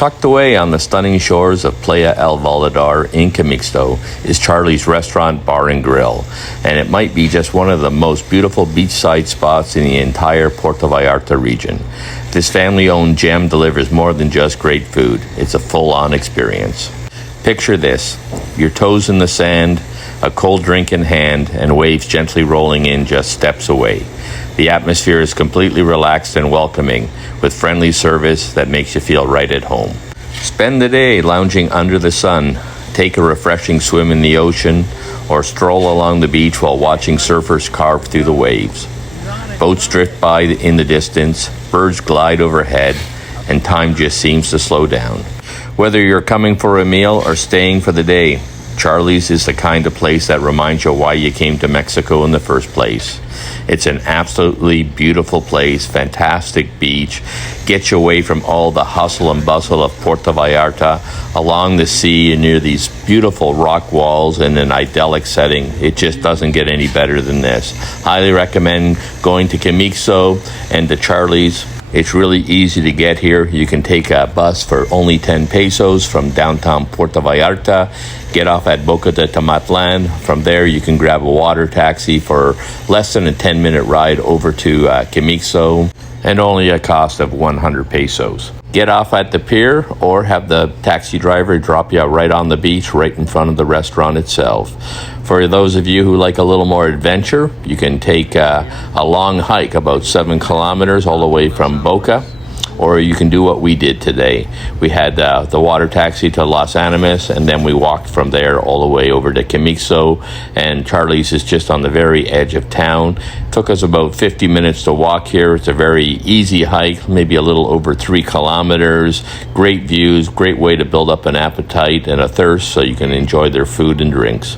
Tucked away on the stunning shores of Playa El Volador in Quimixto is Charly's restaurant, bar, and grill, and it might be just one of the most beautiful beachside spots in the entire Puerto Vallarta region. This family-owned gem delivers more than just great food. It's a full-on experience. Picture this: your toes in the sand, a cold drink in hand, and waves gently rolling in just steps away. The atmosphere is completely relaxed and welcoming, with friendly service that makes you feel right at home. Spend the day lounging under the sun, take a refreshing swim in the ocean, or stroll along the beach while watching surfers carve through the waves. Boats drift by in the distance, birds glide overhead, and time just seems to slow down. Whether you're coming for a meal or staying for the day, Charly's is the kind of place that reminds you why you came to Mexico in the first place. It's an absolutely beautiful place, fantastic beach, gets you away from all the hustle and bustle of Puerto Vallarta, along the sea and near these beautiful rock walls in an idyllic setting. It just doesn't get any better than this. Highly recommend going to Quimixto and to Charly's. It's really easy to get here. You can take a bus for only 10 pesos from downtown Puerto Vallarta, get off at Boca de Tomatlan. From there, you can grab a water taxi for less than a 10-minute ride over to Quimixto, and only a cost of 100 pesos. Get off at the pier or have the taxi driver drop you right on the beach right in front of the restaurant itself. For those of you who like a little more adventure, you can take a long hike about 7 kilometers all the way from Boca, or you can do what we did today. We had the water taxi to Los Animas, and then we walked from there all the way over to Quimixto, and Charly's is just on the very edge of town. It took us about 50 minutes to walk here. It's a very easy hike, maybe a little over 3 kilometers. Great views, great way to build up an appetite and a thirst so you can enjoy their food and drinks.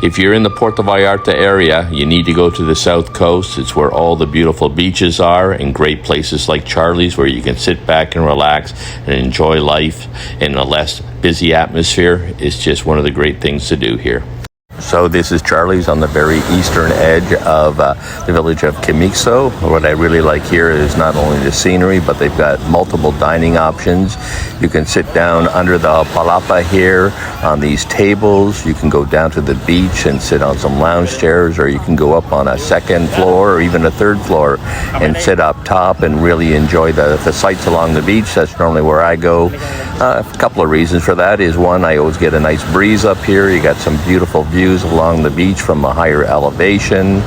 If you're in the Puerto Vallarta area, you need to go to the south coast. It's where all the beautiful beaches are, and great places like Charly's where you can sit back and relax and enjoy life in a less busy atmosphere. It's just one of the great things to do here. So this is Charly's on the very eastern edge of the village of Quimixto. What I really like here is not only the scenery, but they've got multiple dining options. You can sit down under the palapa here on these tables. You can go down to the beach and sit on some lounge chairs, or you can go up on a second floor or even a third floor and sit up top and really enjoy the sights along the beach. That's normally where I go. A couple of reasons for that is, one, I always get a nice breeze up here. You got some beautiful views along the beach from a higher elevation,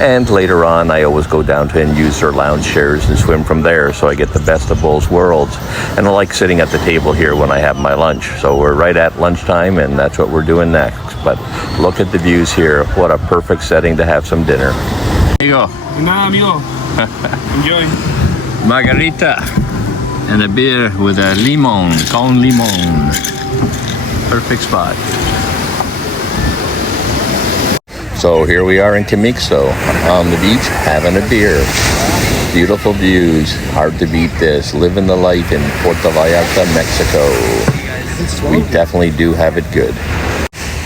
and later on I always go down to and use their lounge chairs and swim from there, so I get the best of both worlds. And I like sitting at the table here when I have my lunch. So we're right at lunchtime, and that's what we're doing next. But look at the views here. What a perfect setting to have some dinner. Amigo. Nah, amigo. Enjoy. Margarita and a beer with a limon, con limon. Perfect spot. So here we are in Quimixto on the beach having a beer. Beautiful views, hard to beat this. Living the life in Puerto Vallarta, Mexico. We definitely do have it good.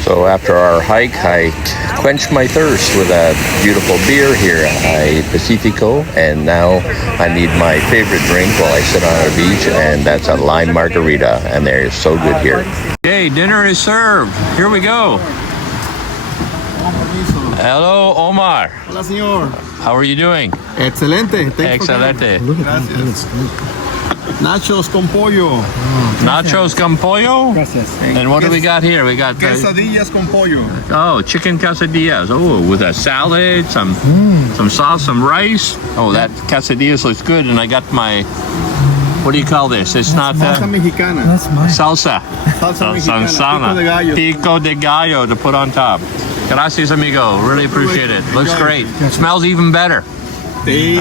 So after our hike, I quenched my thirst with a beautiful beer here, a Pacifico, and now I need my favorite drink while I sit on our beach, and that's a lime margarita, and they're so good here. Okay, dinner is served. Here we go. Hello, Omar. Hola, señor. How are you doing? Excelente. Excelente. Gracias. Nachos con pollo. Nachos con pollo? Gracias. And what do we got here? We got quesadillas con pollo. Oh, chicken quesadillas. Oh, with a salad, some sauce, some rice. Oh, that quesadillas looks good. And I got my, what do you call this? It's not Salsa mexicana. That's mine. Salsa. Salsa mexicana. Salsana. Pico de gallo. Pico de gallo to put on top. Gracias, amigo. Really appreciate it. Looks great. Smells even better. Sí.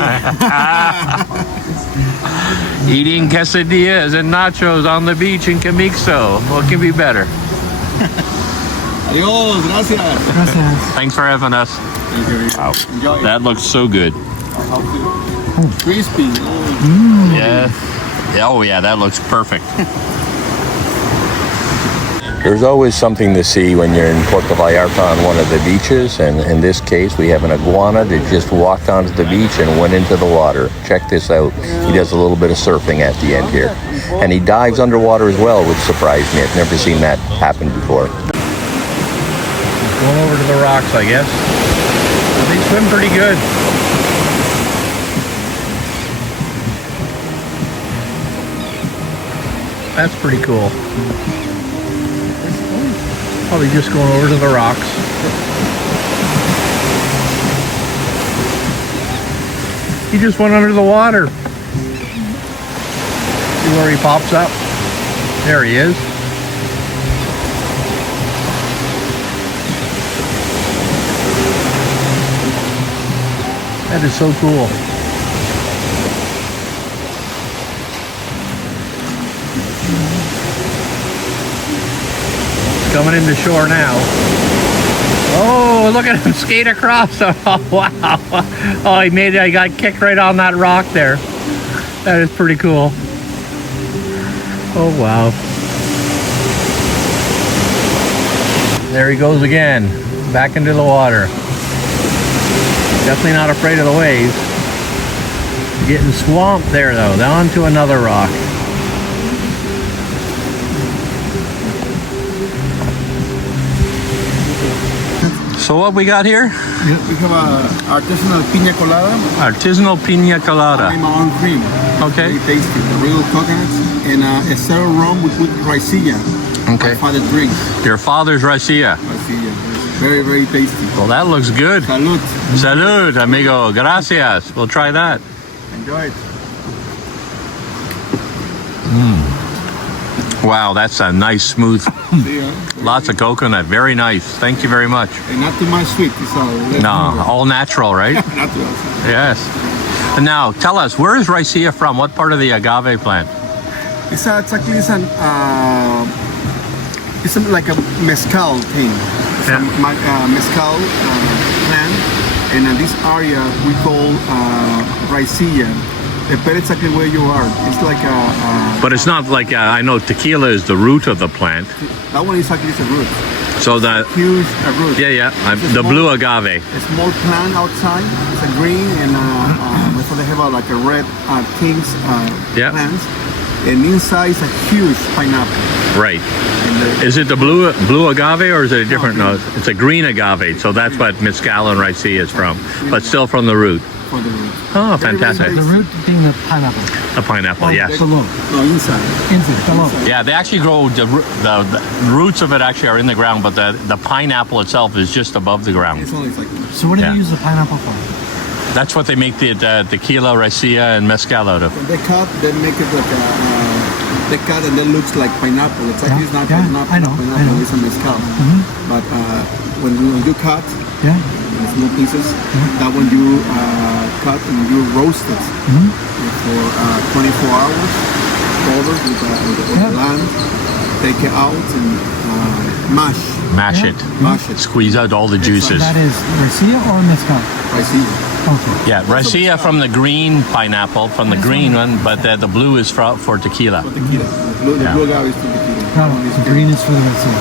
Eating quesadillas and nachos on the beach in Quimixto. What can be better? Adiós, gracias. Gracias. Thanks for having us. Thank you. Wow. Enjoy. That looks so good. Crispy. Yeah. Oh, yeah, that looks perfect. There's always something to see when you're in Puerto Vallarta on one of the beaches, and in this case we have an iguana that just walked onto the beach and went into the water. Check this out. He does a little bit of surfing at the end here. And he dives underwater as well, which surprised me. I've never seen that happen before. Going over to the rocks, I guess. They swim pretty good. That's pretty cool. Probably just going over to the rocks. He just went under the water. See where he pops up? There he is. That is so cool. Coming into shore now. Oh, look at him skate across. Oh, wow. Oh, I got kicked right on that rock there. That is pretty cool. Oh, wow. There he goes again. Back into the water. Definitely not afraid of the waves. Getting swamped there, though. Down to another rock. So what we got here? We have a artisanal piña colada. Artisanal piña colada. I make my own cream. Okay. Very tasty. Real coconuts and a zero rum with raicilla. Okay. My father drinks. Your father's raicilla. Raicilla. Very, very tasty. Well, that looks good. Salud. Salud, amigo. Gracias. We'll try that. Enjoy it. Wow, that's a nice, smooth, lots of coconut. Very nice. Thank you very much. And not too much sweet. It's all All natural, right? natural. Yes. And now, tell us, where is raicilla from? What part of the agave plant? It's like a mezcal thing. It's a mezcal plant, and in this area we call raicilla. Depends exactly where you are. It's like But it's not like, I know tequila is the root of the plant. that one is actually the root. So the, Huge root. yeah, It's the a blue small- agave. A small plant outside. It's a green and before they have like a red things Yeah. plants. And inside is a huge pineapple. Right. And Is it the blue agave or is it a different? green. No, it's a green agave. So that's what mezcal and raicilla is from, but still from the root. for the root. Oh, Very, very fantastic. The root being the pineapple. The pineapple, yes. Below. No, inside. Inside. Below. Yeah, they actually grow, the roots of it actually are in the ground, but the pineapple itself is just above the ground. It's only like So what do Yeah. you use the pineapple for? That's what they make the tequila, raicilla, and mezcal out of. when they cut, they make it like a. They cut and it looks like pineapple. It's like Yeah, it's not yeah, pineapple. I know, Pineapple I know. is a mezcal. But when you cut Yeah. in small pieces, that when you cut and you roast it for 24 hours, covered with Yeah. land, take it out and mash Mash Yeah. it. mash it. Squeeze out all the juices. That is raicilla or mezcal? Raicilla. Okay. Yeah, raicilla from the green pineapple, from the green one, but the blue is for tequila. For tequila. The Yeah. blue agave is for tequila. No, That one is the for- green is for the raicilla.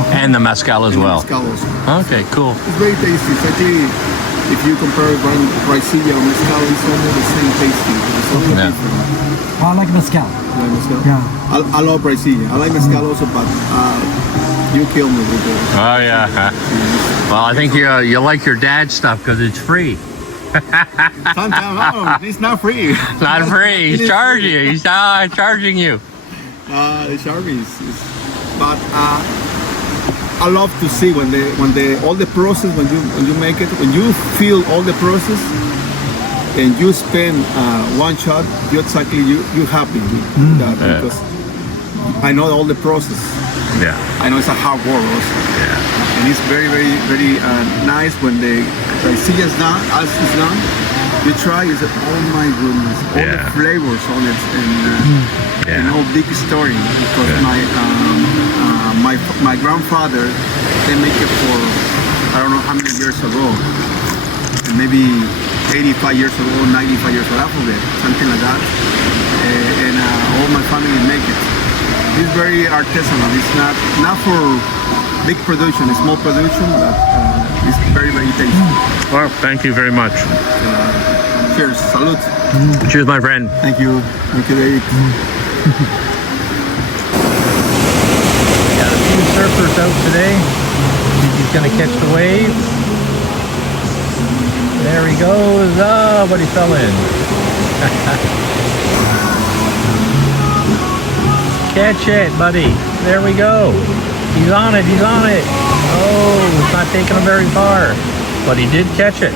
Okay. And the mezcal as and well. mezcal also. Okay, cool. It's very tasty. It's actually, if you compare raicilla or mezcal, it's almost the same tasting. It's a little Yeah. different. I like mezcal. You like mezcal? Yeah. I love raicilla. I like mezcal also, but you kill me with it. Oh yeah. Well, I think you like your dad's stuff because it's free. Sometimes, oh, it's not free. Not free. It He's is charging free. you. He's charging you. The Charly but I love to see when all the process when you make it, when you feel all the process and you spend one shot, you happy with that Yeah. because I know all the process. Yeah. I know it's a hard work also. Yeah. And it's very, very, very nice when the raicilla is done, as it's done. You try, you say, oh my goodness, all Yeah. the flavors on it, and Yeah. all big story. Because my grandfather, they make it for I don't know how many years ago, and maybe 85 years ago, 95 years ago, I forget, something like that. And all my family make it. This is very artisanal. It's not for big production, it's small production, but it's very, very tasty. Well, thank you very much. Cheers, salud. Cheers, my friend. Thank you, David. Got a few surfers out today. Think he's gonna catch the wave. There he goes. Oh, but he fell in. Catch it, buddy. There we go. He's on it, he's on it. Oh, it's not taking him very far, but he did catch it.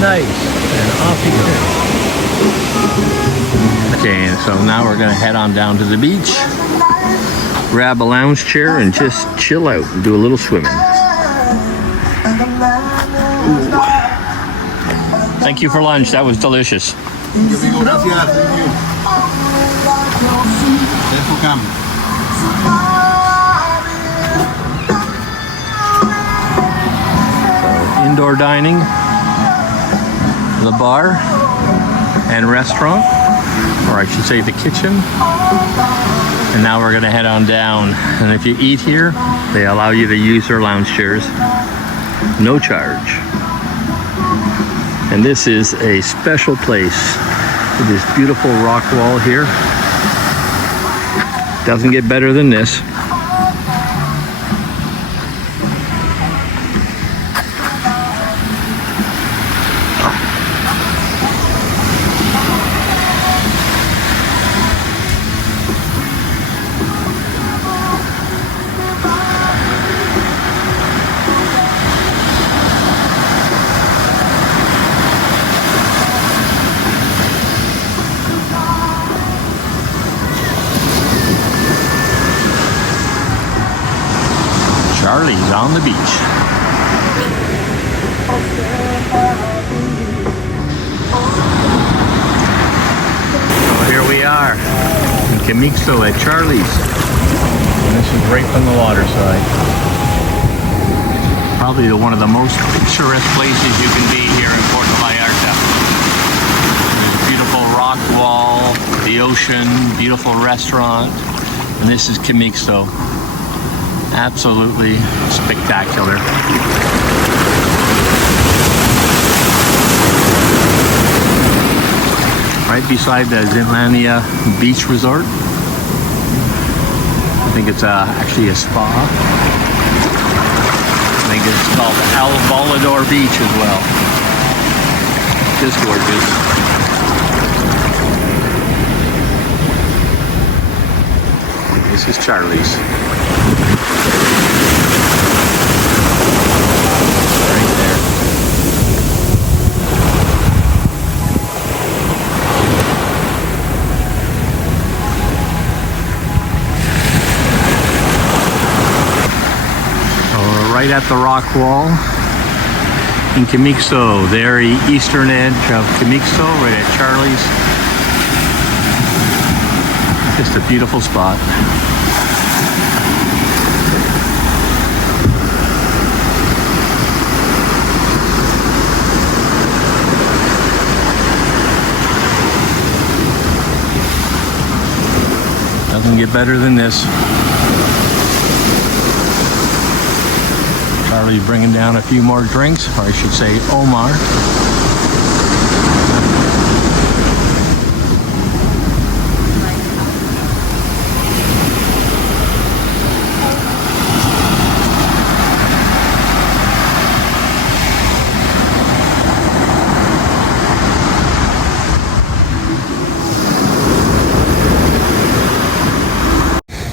Nice, and off he goes. Okay, so now we're gonna head on down to the beach, grab a lounge chair and just chill out and do a little swimming. Ooh. Thank you for lunch, that was delicious. Gracias. Thank you. Thanks for coming. Indoor dining, the bar and restaurant, or I should say the kitchen. And now we're gonna head on down. And if you eat here, they allow you to use their lounge chairs, no charge. And this is a special place with this beautiful rock wall here. Doesn't get better than this. Charly's on the beach. So here we are in Quimixto at Charly's. And this is right from the water side. Probably one of the most picturesque places you can be here in Puerto Vallarta. There's a beautiful rock wall, the ocean, beautiful restaurant, and this is Quimixto. Absolutely spectacular. Right beside the Zinlandia Beach Resort. I think it's actually a spa. I think it's called El Volador Beach as well. Just gorgeous. This is Charly's. Right there. So we're right at the rock wall in Quimixto, very eastern edge of Quimixto, right at Charly's. Just a beautiful spot. Doesn't get better than this. Charly's bringing down a few more drinks, or I should say Omar.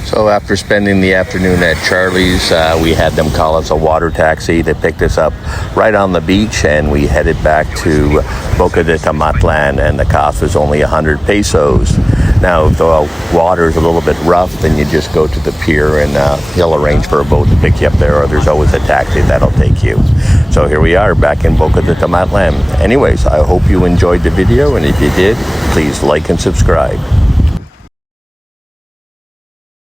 So after spending the afternoon at Charly's, we had them call us a water taxi. They picked us up right on the beach, and we headed back to Boca de Tomatlan, and the cost was only 100 pesos. Now, if the water is a little bit rough, then you just go to the pier, and he'll arrange for a boat to pick you up there, or there's always a taxi that'll take you. So here we are back in Boca de Tomatlan. Anyways, I hope you enjoyed the video, and if you did, please like and subscribe.